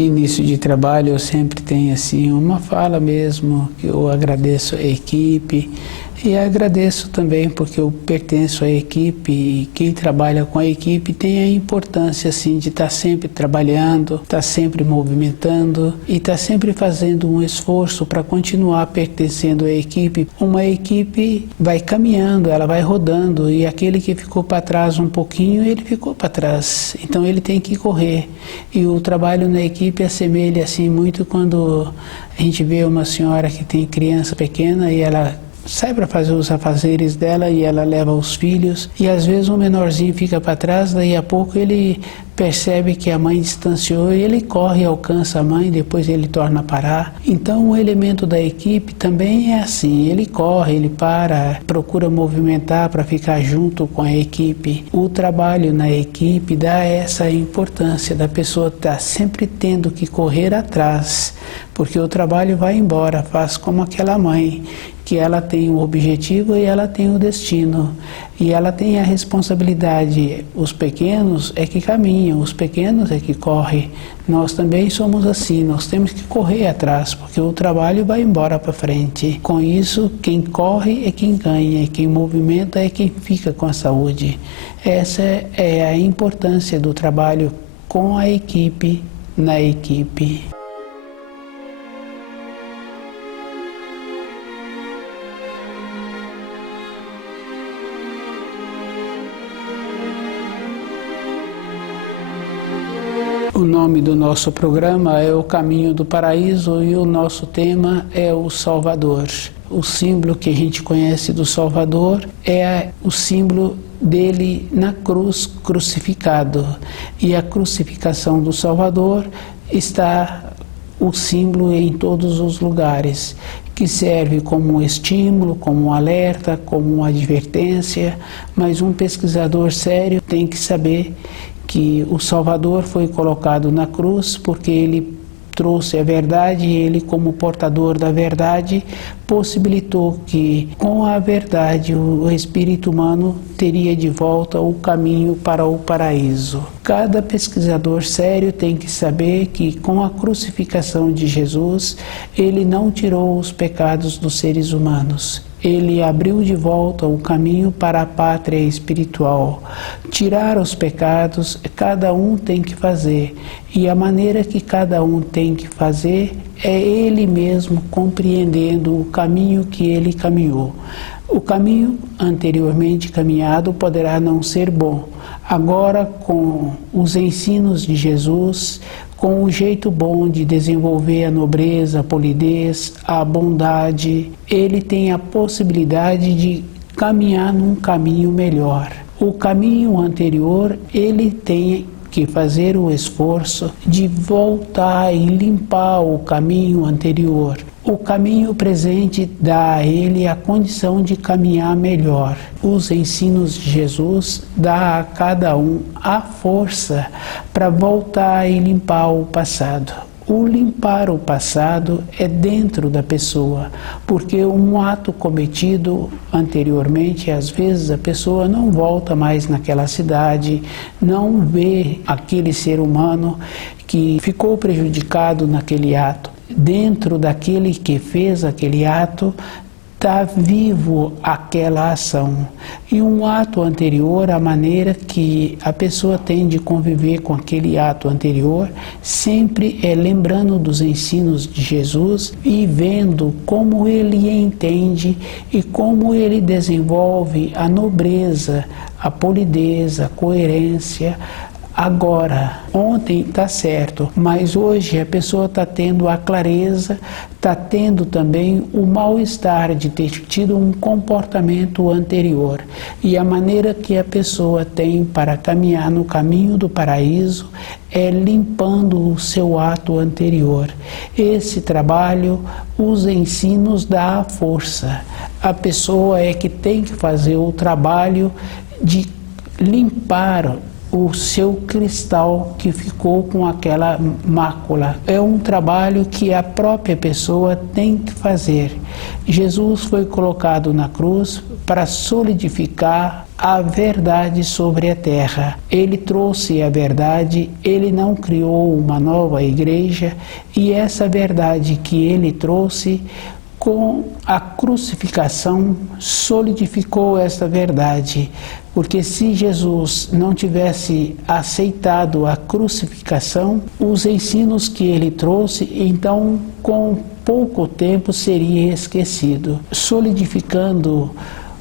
Nesse início de trabalho eu sempre tenho assim uma fala mesmo, que eu agradeço a equipe e agradeço também porque eu pertenço à equipe e quem trabalha com a equipe tem a importância assim de estar sempre trabalhando, estar sempre movimentando e estar sempre fazendo um esforço para continuar pertencendo à equipe. Uma equipe vai caminhando, ela vai rodando e aquele que ficou para trás um pouquinho, ele ficou para trás. Então ele tem que correr. E o trabalho na equipe assemelha assim muito quando a gente vê uma senhora que tem criança pequena e ela sai para fazer os afazeres dela e ela leva os filhos e às vezes um menorzinho fica para trás, daí a pouco ele percebe que a mãe distanciou e ele corre e alcança a mãe, depois ele torna a parar. Então o elemento da equipe também é assim, ele corre, ele para, procura movimentar para ficar junto com a equipe. O trabalho na equipe dá essa importância da pessoa estar sempre tendo que correr atrás, porque o trabalho vai embora, faz como aquela mãe, que ela tem o objetivo e ela tem o destino. E ela tem a responsabilidade. Os pequenos é que caminham, os pequenos é que correm. Nós também somos assim, nós temos que correr atrás, porque o trabalho vai embora para frente. Com isso, quem corre é quem ganha, e quem movimenta é quem fica com a saúde. Essa é a importância do trabalho com a equipe, na equipe. O nome do nosso programa é O Caminho do Paraíso e o nosso tema é o Salvador. O símbolo que a gente conhece do Salvador é o símbolo dele na cruz, crucificado. E a crucificação do Salvador está o símbolo em todos os lugares, que serve como um estímulo, como um alerta, como uma advertência, mas um pesquisador sério tem que saber que o Salvador foi colocado na cruz porque ele trouxe a verdade e ele, como portador da verdade, possibilitou que com a verdade o espírito humano teria de volta o caminho para o paraíso. Cada pesquisador sério tem que saber que com a crucificação de Jesus, ele não tirou os pecados dos seres humanos. Ele abriu de volta o caminho para a pátria espiritual. Tirar os pecados, cada um tem que fazer. E a maneira que cada um tem que fazer é ele mesmo compreendendo o caminho que ele caminhou. O caminho anteriormente caminhado poderá não ser bom. Agora, com os ensinos de Jesus, com o jeito bom de desenvolver a nobreza, a polidez, a bondade, ele tem a possibilidade de caminhar num caminho melhor. O caminho anterior, ele tem que fazer o esforço de voltar e limpar o caminho anterior. O caminho presente dá a ele a condição de caminhar melhor. Os ensinos de Jesus dá a cada um a força para voltar e limpar o passado. O limpar o passado é dentro da pessoa, porque um ato cometido anteriormente, às vezes a pessoa não volta mais naquela cidade, não vê aquele ser humano que ficou prejudicado naquele ato. Dentro daquele que fez aquele ato, está vivo aquela ação. E um ato anterior, a maneira que a pessoa tem de conviver com aquele ato anterior, sempre é lembrando dos ensinos de Jesus e vendo como ele entende e como ele desenvolve a nobreza, a polidez, a coerência. Agora, ontem está certo, mas hoje a pessoa está tendo a clareza, está tendo também o mal-estar de ter tido um comportamento anterior. E a maneira que a pessoa tem para caminhar no caminho do paraíso é limpando o seu ato anterior. Esse trabalho, os ensinos dá a força. A pessoa é que tem que fazer o trabalho de limpar o seu cristal que ficou com aquela mácula. É um trabalho que a própria pessoa tem que fazer. Jesus foi colocado na cruz para solidificar a verdade sobre a terra. Ele trouxe a verdade, ele não criou uma nova igreja, e essa verdade que ele trouxe, com a crucificação, solidificou esta verdade. Porque se Jesus não tivesse aceitado a crucificação, os ensinos que ele trouxe, então com pouco tempo seria esquecido, solidificando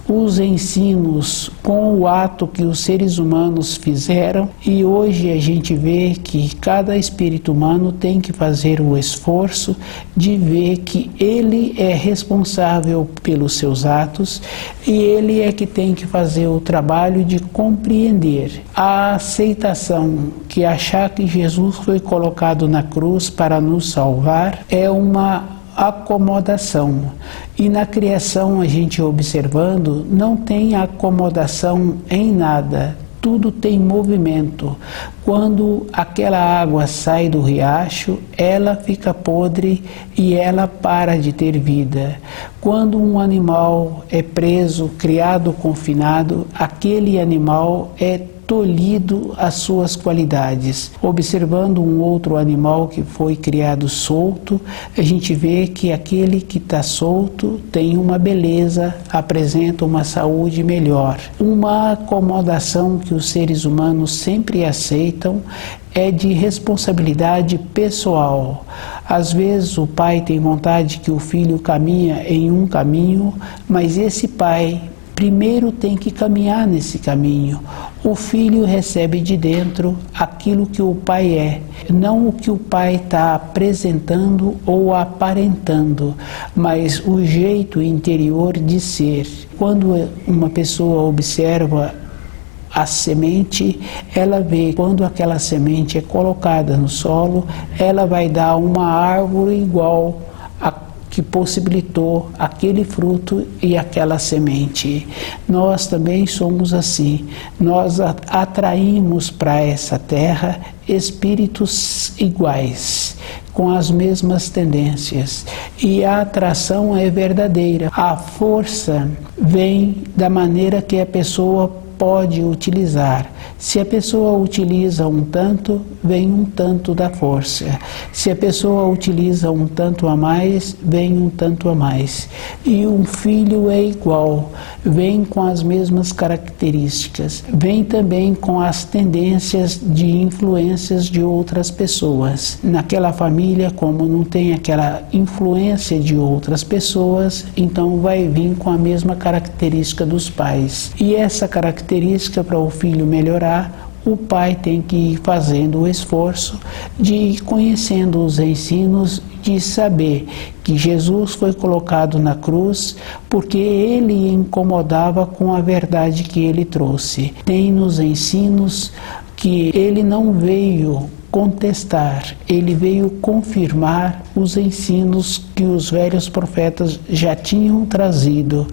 os ensinos com o ato que os seres humanos fizeram. E hoje a gente vê que cada espírito humano tem que fazer o esforço de ver que ele é responsável pelos seus atos e ele é que tem que fazer o trabalho de compreender a aceitação, que achar que Jesus foi colocado na cruz para nos salvar é uma acomodação. E na criação, a gente observando, não tem acomodação em nada, tudo tem movimento. Quando aquela água sai do riacho, ela fica podre e ela para de ter vida. Quando um animal é preso, criado, confinado, aquele animal é tolhido as suas qualidades. Observando um outro animal que foi criado solto, a gente vê que aquele que está solto tem uma beleza, apresenta uma saúde melhor. Uma acomodação que os seres humanos sempre aceitam é de responsabilidade pessoal. Às vezes o pai tem vontade que o filho caminhe em um caminho, mas esse pai primeiro tem que caminhar nesse caminho. O filho recebe de dentro aquilo que o pai é, não o que o pai está apresentando ou aparentando, mas o jeito interior de ser. Quando uma pessoa observa a semente, ela vê quando aquela semente é colocada no solo, ela vai dar uma árvore igual a que possibilitou aquele fruto e aquela semente. Nós também somos assim. Nós atraímos para essa terra espíritos iguais, com as mesmas tendências. E a atração é verdadeira. A força vem da maneira que a pessoa pode utilizar. Se a pessoa utiliza um tanto, vem um tanto da força. Se a pessoa utiliza um tanto a mais, vem um tanto a mais. E um filho é igual, vem com as mesmas características, vem também com as tendências de influências de outras pessoas. Naquela família, como não tem aquela influência de outras pessoas, então vai vir com a mesma característica dos pais. E essa característica, para o filho melhorar, o pai tem que ir fazendo o esforço de ir conhecendo os ensinos, de saber que Jesus foi colocado na cruz porque ele incomodava com a verdade que ele trouxe. Tem nos ensinos que ele não veio contestar, ele veio confirmar os ensinos que os velhos profetas já tinham trazido.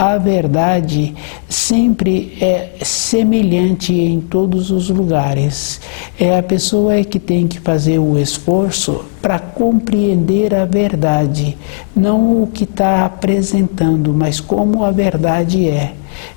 A verdade sempre é semelhante em todos os lugares. É a pessoa que tem que fazer o esforço para compreender a verdade, não o que está apresentando, mas como a verdade é.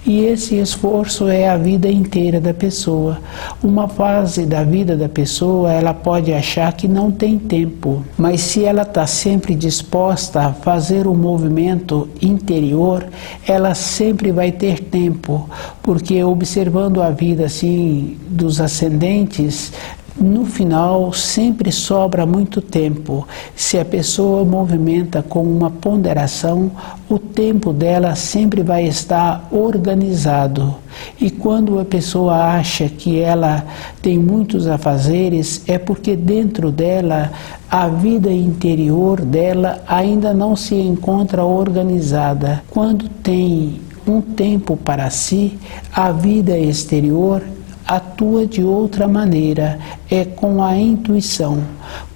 E esse esforço é a vida inteira da pessoa. Uma fase da vida da pessoa, ela pode achar que não tem tempo, mas se ela está sempre disposta a fazer o movimento interior, ela sempre vai ter tempo, porque observando a vida assim dos ascendentes, no final sempre sobra muito tempo. Se a pessoa movimenta com uma ponderação, o tempo dela sempre vai estar organizado. E quando a pessoa acha que ela tem muitos afazeres, é porque dentro dela, a vida interior dela ainda não se encontra organizada. Quando tem um tempo para si, a vida exterior atua de outra maneira, é com a intuição.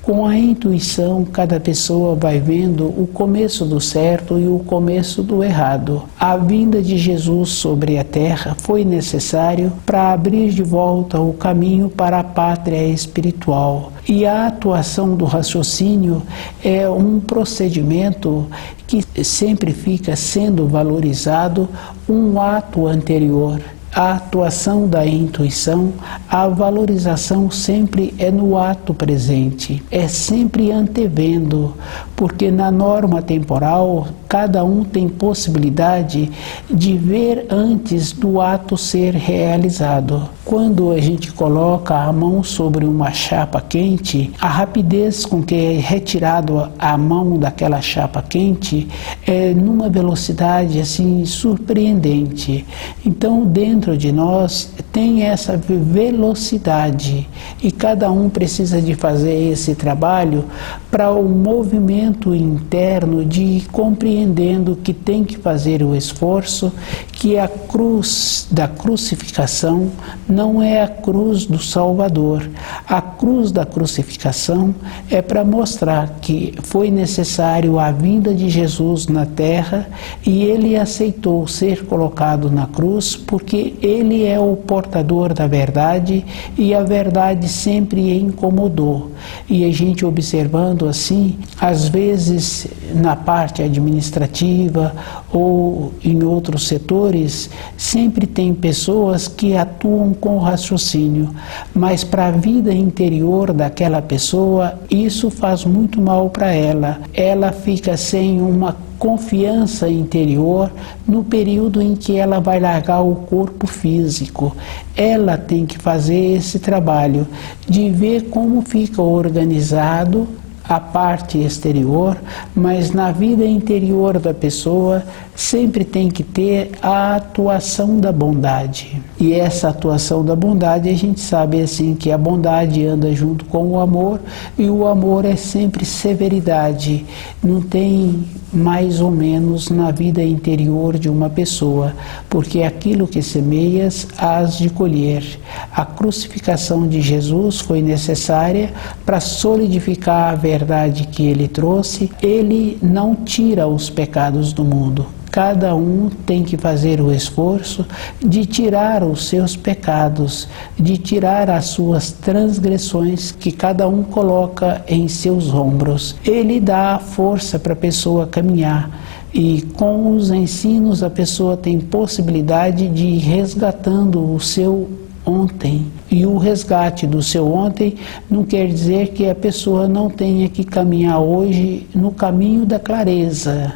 Com a intuição, cada pessoa vai vendo o começo do certo e o começo do errado. A vinda de Jesus sobre a terra foi necessário para abrir de volta o caminho para a pátria espiritual. E a atuação do raciocínio é um procedimento que sempre fica sendo valorizado um ato anterior. A atuação da intuição, a valorização sempre é no ato presente, é sempre antevendo, porque na norma temporal cada um tem possibilidade de ver antes do ato ser realizado. Quando a gente coloca a mão sobre uma chapa quente, a rapidez com que é retirado a mão daquela chapa quente é numa velocidade assim surpreendente. Então, dentro de nós tem essa velocidade e cada um precisa de fazer esse trabalho para o movimento interno de ir compreendendo que tem que fazer o esforço, que a cruz da crucificação não é a cruz do Salvador. A cruz da crucificação é para mostrar que foi necessário a vinda de Jesus na terra e ele aceitou ser colocado na cruz porque ele é o portador da verdade e a verdade sempre incomodou. E a gente observando assim, às vezes na parte administrativa ou em outros setores, sempre tem pessoas que atuam com raciocínio, mas para a vida interior daquela pessoa, isso faz muito mal para ela. Ela fica sem uma confiança interior no período em que ela vai largar o corpo físico. Ela tem que fazer esse trabalho de ver como fica organizado a parte exterior, mas na vida interior da pessoa sempre tem que ter a atuação da bondade. E essa atuação da bondade, a gente sabe assim que a bondade anda junto com o amor e o amor é sempre severidade. Não tem mais ou menos na vida interior de uma pessoa, porque aquilo que semeias hás de colher. A crucificação de Jesus foi necessária para solidificar a verdade que ele trouxe. Ele não tira os pecados do mundo. Cada um tem que fazer o esforço de tirar os seus pecados, de tirar as suas transgressões que cada um coloca em seus ombros. Ele dá a força para a pessoa caminhar e com os ensinos a pessoa tem possibilidade de ir resgatando o seu ontem. E o resgate do seu ontem não quer dizer que a pessoa não tenha que caminhar hoje no caminho da clareza.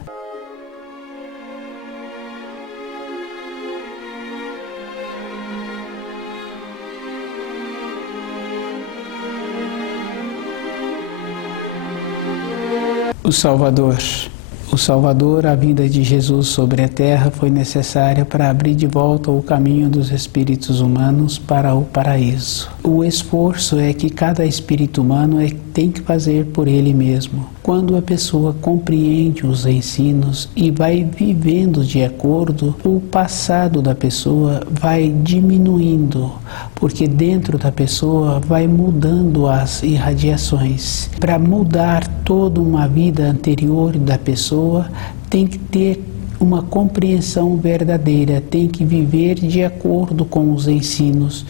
O Salvador, a vinda de Jesus sobre a terra foi necessária para abrir de volta o caminho dos espíritos humanos para o paraíso. O esforço é que cada espírito humano tem que fazer por ele mesmo. Quando a pessoa compreende os ensinos e vai vivendo de acordo, o passado da pessoa vai diminuindo, porque dentro da pessoa vai mudando as irradiações. Para mudar toda uma vida anterior da pessoa, tem que ter uma compreensão verdadeira, tem que viver de acordo com os ensinos.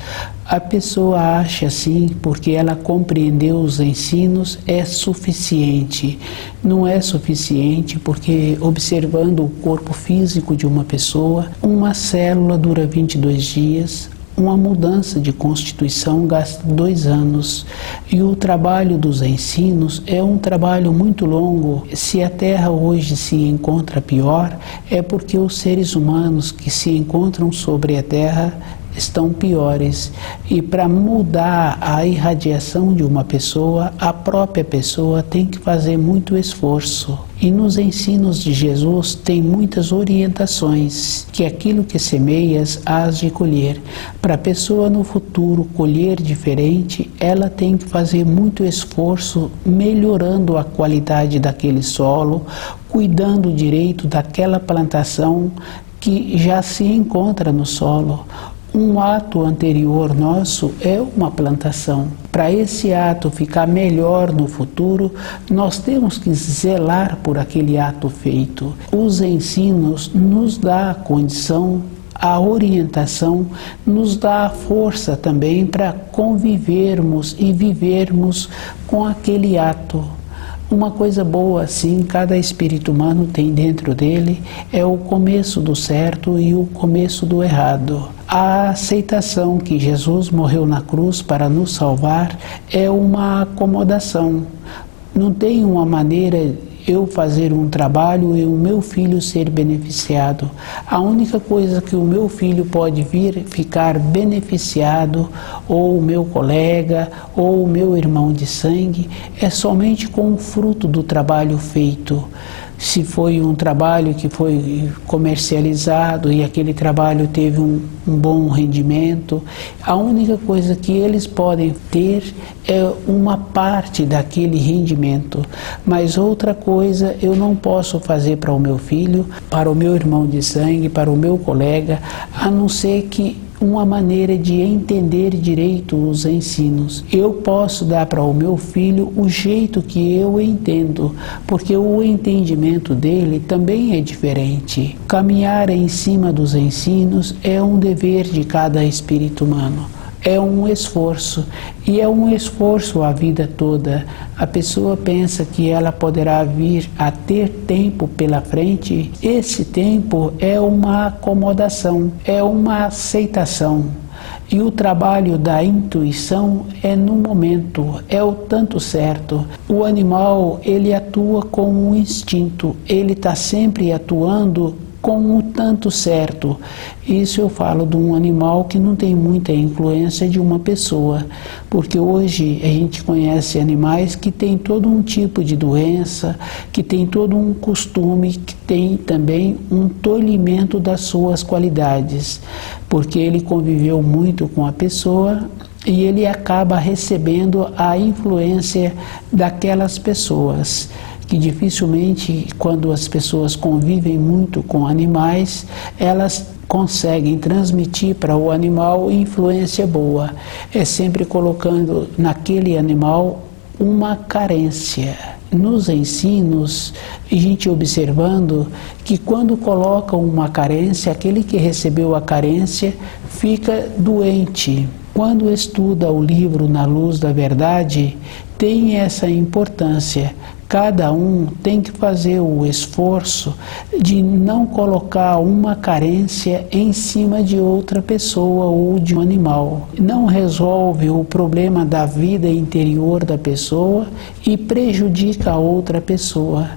A pessoa acha assim, porque ela compreendeu os ensinos, é suficiente. Não é suficiente porque, observando o corpo físico de uma pessoa, uma célula dura 22 dias, uma mudança de constituição gasta 2 anos e o trabalho dos ensinos é um trabalho muito longo. Se a Terra hoje se encontra pior, é porque os seres humanos que se encontram sobre a Terra estão piores. E para mudar a irradiação de uma pessoa, a própria pessoa tem que fazer muito esforço. E nos ensinos de Jesus tem muitas orientações, que aquilo que semeias hás de colher. Para a pessoa no futuro colher diferente, ela tem que fazer muito esforço melhorando a qualidade daquele solo, cuidando direito daquela plantação que já se encontra no solo. Um ato anterior nosso é uma plantação. Para esse ato ficar melhor no futuro, nós temos que zelar por aquele ato feito. Os ensinos nos dão a condição, a orientação, nos dá a força também para convivermos e vivermos com aquele ato. Uma coisa boa, assim, cada espírito humano tem dentro dele, é o começo do certo e o começo do errado. A aceitação que Jesus morreu na cruz para nos salvar é uma acomodação. Não tem uma maneira eu fazer um trabalho e o meu filho ser beneficiado. A única coisa que o meu filho pode vir ficar beneficiado, ou o meu colega, ou o meu irmão de sangue, é somente com o fruto do trabalho feito. Se foi um trabalho que foi comercializado e aquele trabalho teve um bom rendimento, a única coisa que eles podem ter é uma parte daquele rendimento. Mas outra coisa eu não posso fazer para o meu filho, para o meu irmão de sangue, para o meu colega, a não ser que uma maneira de entender direito os ensinos. Eu posso dar para o meu filho o jeito que eu entendo, porque o entendimento dele também é diferente. Caminhar em cima dos ensinos é um dever de cada espírito humano. É um esforço, e é um esforço a vida toda. A pessoa pensa que ela poderá vir a ter tempo pela frente. Esse tempo é uma acomodação, é uma aceitação. E o trabalho da intuição é no momento, é o tanto certo. O animal, ele atua com um instinto, ele está sempre atuando com o tanto certo. Isso eu falo de um animal que não tem muita influência de uma pessoa, porque hoje a gente conhece animais que têm todo um tipo de doença, que tem todo um costume, que tem também um tolhimento das suas qualidades, porque ele conviveu muito com a pessoa e ele acaba recebendo a influência daquelas pessoas. Que dificilmente, quando as pessoas convivem muito com animais, elas conseguem transmitir para o animal influência boa. É sempre colocando naquele animal uma carência. Nos ensinos, a gente observando que quando colocam uma carência, aquele que recebeu a carência fica doente. Quando estuda o livro Na Luz da Verdade, tem essa importância. Cada um tem que fazer o esforço de não colocar uma carência em cima de outra pessoa ou de um animal. Não resolve o problema da vida interior da pessoa e prejudica a outra pessoa.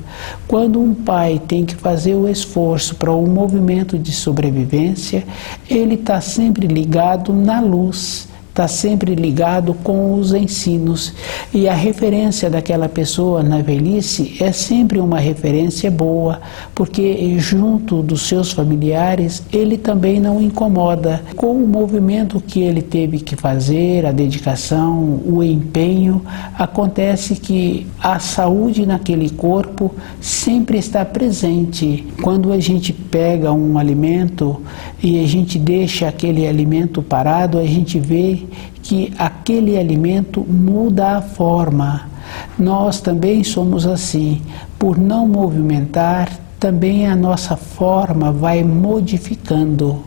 Quando um pai tem que fazer o esforço para o movimento de sobrevivência, ele está sempre ligado na luz. Está sempre ligado com os ensinos, e a referência daquela pessoa na velhice é sempre uma referência boa, porque junto dos seus familiares ele também não incomoda. Com o movimento que ele teve que fazer, a dedicação, o empenho, acontece que a saúde naquele corpo sempre está presente. Quando a gente pega um alimento e a gente deixa aquele alimento parado, a gente vê que aquele alimento muda a forma. Nós também somos assim. Por não movimentar, também a nossa forma vai modificando.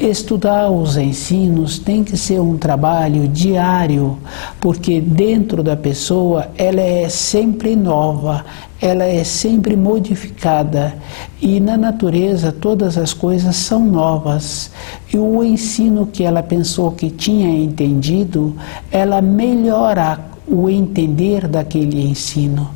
Estudar os ensinos tem que ser um trabalho diário, porque dentro da pessoa ela é sempre nova, ela é sempre modificada, e na natureza todas as coisas são novas. E o ensino que ela pensou que tinha entendido, ela melhora o entender daquele ensino.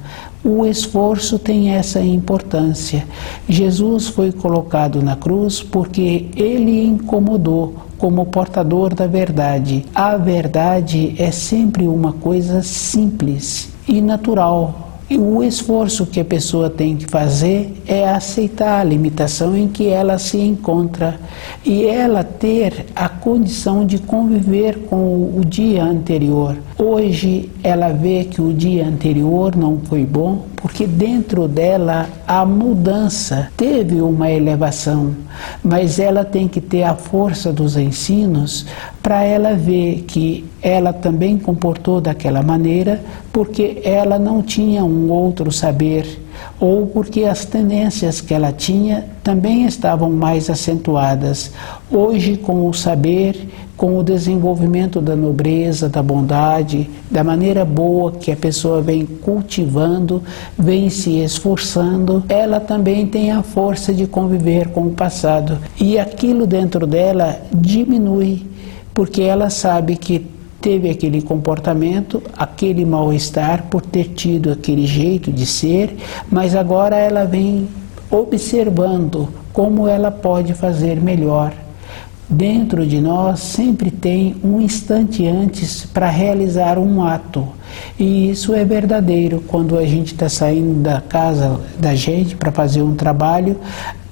O esforço tem essa importância. Jesus foi colocado na cruz porque ele incomodou como portador da verdade. A verdade é sempre uma coisa simples e natural. E o esforço que a pessoa tem que fazer é aceitar a limitação em que ela se encontra e ela ter a condição de conviver com o dia anterior. Hoje ela vê que o dia anterior não foi bom porque dentro dela a mudança teve uma elevação, mas ela tem que ter a força dos ensinos para ela ver que ela também comportou daquela maneira porque ela não tinha um outro saber ou porque as tendências que ela tinha também estavam mais acentuadas. Hoje, com o saber, com o desenvolvimento da nobreza, da bondade, da maneira boa que a pessoa vem cultivando, vem se esforçando, ela também tem a força de conviver com o passado. E aquilo dentro dela diminui, porque ela sabe que teve aquele comportamento, aquele mal-estar por ter tido aquele jeito de ser, mas agora ela vem observando como ela pode fazer melhor. Dentro de nós sempre tem um instante antes para realizar um ato. E isso é verdadeiro quando a gente está saindo da casa da gente para fazer um trabalho.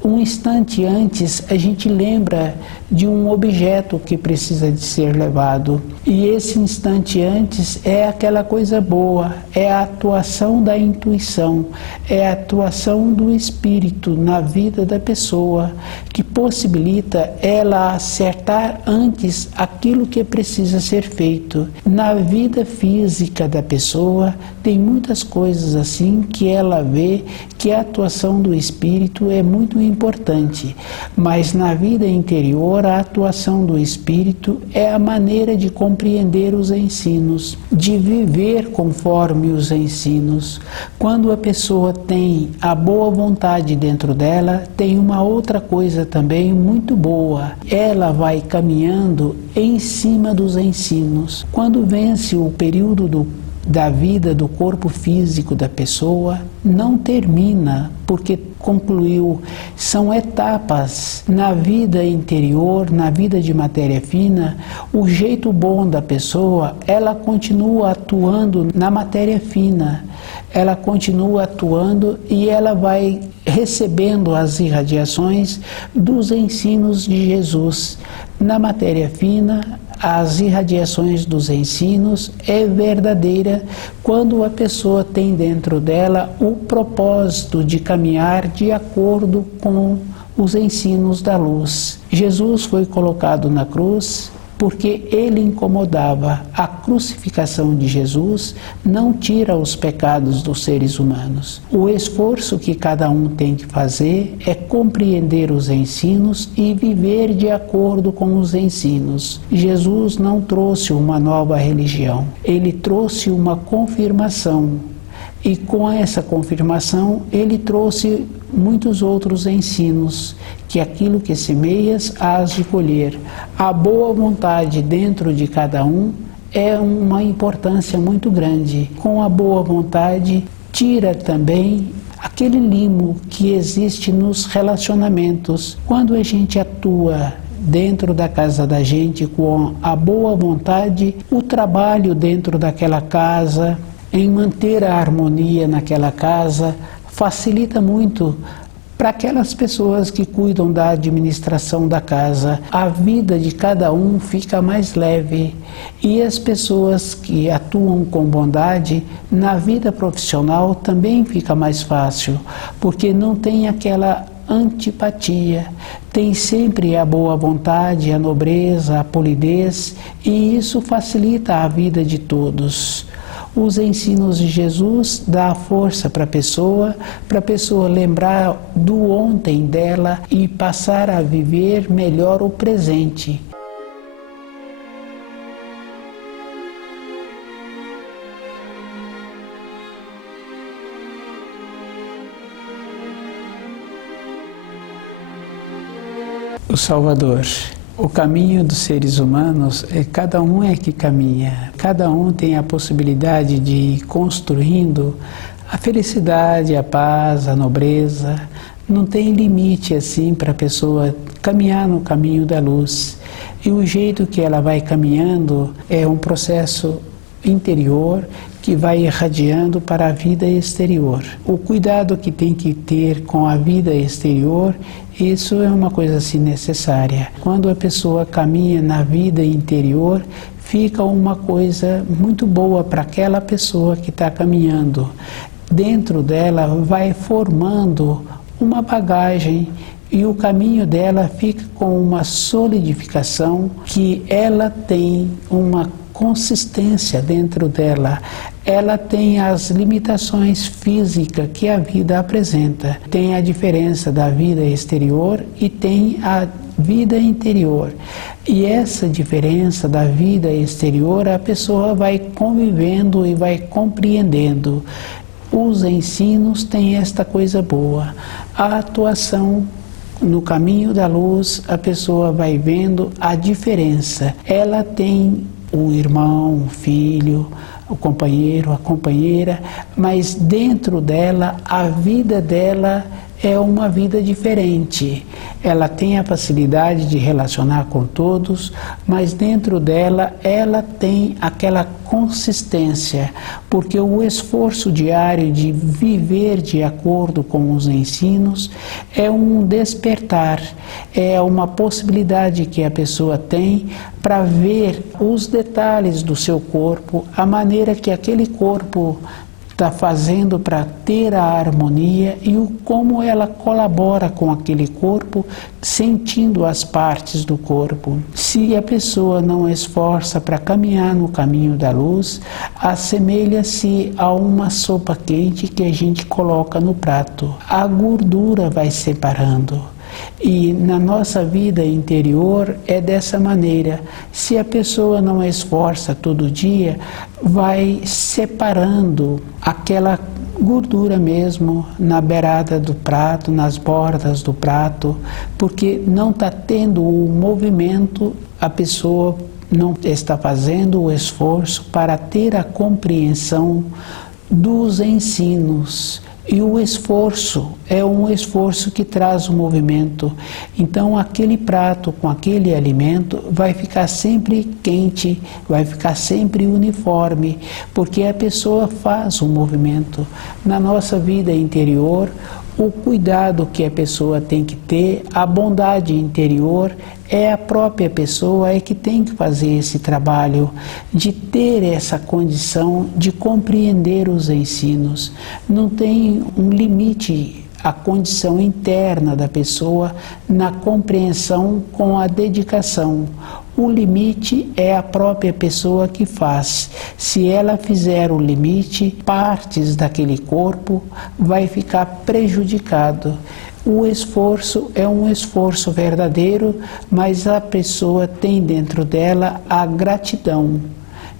Um instante antes a gente lembra de um objeto que precisa de ser levado. E esse instante antes é aquela coisa boa, é a atuação da intuição, é a atuação do espírito na vida da pessoa, que possibilita ela acertar antes aquilo que precisa ser feito. Na vida física da pessoa tem muitas coisas assim que ela vê que a atuação do espírito é muito importante, mas na vida interior a atuação do espírito é a maneira de compreender os ensinos, de viver conforme os ensinos. Quando a pessoa tem a boa vontade dentro dela, tem uma outra coisa também muito boa. Ela vai caminhando em cima dos ensinos. Quando vence o período da vida do corpo físico da pessoa, não termina porque concluiu. São etapas na vida interior, na vida de matéria fina. O jeito bom da pessoa, ela continua atuando na matéria fina, ela continua atuando e ela vai recebendo as irradiações dos ensinos de Jesus. Na matéria fina, as irradiações dos ensinos é verdadeira quando a pessoa tem dentro dela o propósito de caminhar de acordo com os ensinos da luz. Jesus foi colocado na cruz porque ele incomodava. A crucificação de Jesus não tira os pecados dos seres humanos. O esforço que cada um tem que fazer é compreender os ensinos e viver de acordo com os ensinos. Jesus não trouxe uma nova religião, ele trouxe uma confirmação. E com essa confirmação, ele trouxe muitos outros ensinos, que aquilo que semeias, hás de colher. A boa vontade dentro de cada um é uma importância muito grande. Com a boa vontade, tira também aquele limo que existe nos relacionamentos. Quando a gente atua dentro da casa da gente com a boa vontade, o trabalho dentro daquela casa, em manter a harmonia naquela casa, facilita muito para aquelas pessoas que cuidam da administração da casa. A vida de cada um fica mais leve e as pessoas que atuam com bondade na vida profissional também fica mais fácil, porque não tem aquela antipatia, tem sempre a boa vontade, a nobreza, a polidez, e isso facilita a vida de todos. Os ensinos de Jesus dão força para a pessoa lembrar do ontem dela e passar a viver melhor o presente. O Salvador. O caminho dos seres humanos, cada um é que caminha. Cada um tem a possibilidade de ir construindo a felicidade, a paz, a nobreza. Não tem limite assim para a pessoa caminhar no caminho da luz. E o jeito que ela vai caminhando é um processo interior que vai irradiando para a vida exterior. O cuidado que tem que ter com a vida exterior, isso é uma coisa assim necessária. Quando a pessoa caminha na vida interior, fica uma coisa muito boa para aquela pessoa que está caminhando. Dentro dela vai formando uma bagagem e o caminho dela fica com uma solidificação, que ela tem uma consistência dentro dela. Ela tem as limitações físicas que a vida apresenta. Tem a diferença da vida exterior e tem a vida interior. E essa diferença da vida exterior, a pessoa vai convivendo e vai compreendendo. Os ensinos têm esta coisa boa. A atuação no caminho da luz, a pessoa vai vendo a diferença. Ela tem um irmão, um filho, o companheiro, a companheira, mas dentro dela, a vida dela é uma vida diferente. Ela tem a facilidade de relacionar com todos, mas dentro dela, ela tem aquela consistência, porque o esforço diário de viver de acordo com os ensinos é um despertar, é uma possibilidade que a pessoa tem para ver os detalhes do seu corpo, a maneira que aquele corpo está fazendo para ter a harmonia e como ela colabora com aquele corpo, sentindo as partes do corpo. Se a pessoa não esforça para caminhar no caminho da luz, assemelha-se a uma sopa quente que a gente coloca no prato. A gordura vai separando. E na nossa vida interior é dessa maneira. Se a pessoa não esforça todo dia, vai separando aquela gordura mesmo na beirada do prato, nas bordas do prato, porque não está tendo o movimento, a pessoa não está fazendo o esforço para ter a compreensão dos ensinos. E o esforço é um esforço que traz o movimento. Então aquele prato com aquele alimento vai ficar sempre quente, vai ficar sempre uniforme, porque a pessoa faz o movimento. Na nossa vida interior, o cuidado que a pessoa tem que ter, a bondade interior, é a própria pessoa que tem que fazer esse trabalho de ter essa condição de compreender os ensinos. Não tem um limite a condição interna da pessoa na compreensão com a dedicação. O limite é a própria pessoa que faz. Se ela fizer o limite, partes daquele corpo vai ficar prejudicado. O esforço é um esforço verdadeiro, mas a pessoa tem dentro dela a gratidão.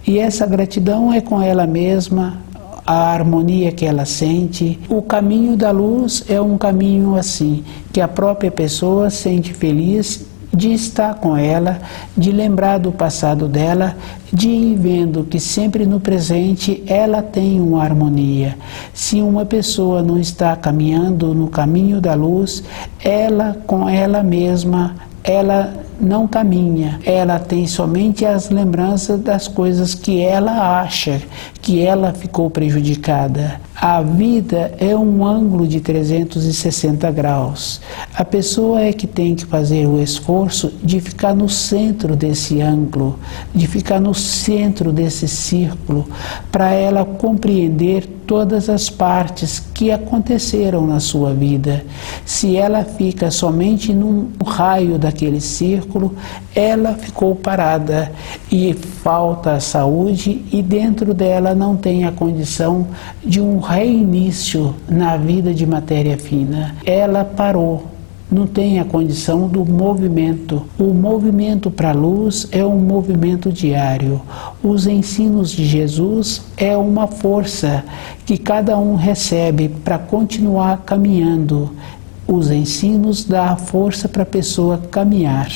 E essa gratidão é com ela mesma, a harmonia que ela sente. O caminho da luz é um caminho assim, que a própria pessoa sente feliz de estar com ela, de lembrar do passado dela, de ir vendo que sempre no presente ela tem uma harmonia. Se uma pessoa não está caminhando no caminho da luz, ela com ela mesma, ela não caminha, ela tem somente as lembranças das coisas que ela acha que ela ficou prejudicada. A vida é um ângulo de 360 graus. A pessoa é que tem que fazer o esforço de ficar no centro desse ângulo, de ficar no centro desse círculo, para ela compreender todas as partes que aconteceram na sua vida. Se ela fica somente num raio daquele círculo, ela ficou parada e falta a saúde e dentro dela não tem a condição de um reinício na vida de matéria fina. Ela parou. Não tem a condição do movimento. O movimento para a luz é um movimento diário. Os ensinos de Jesus é uma força que cada um recebe para continuar caminhando. Os ensinos dão a força para a pessoa caminhar.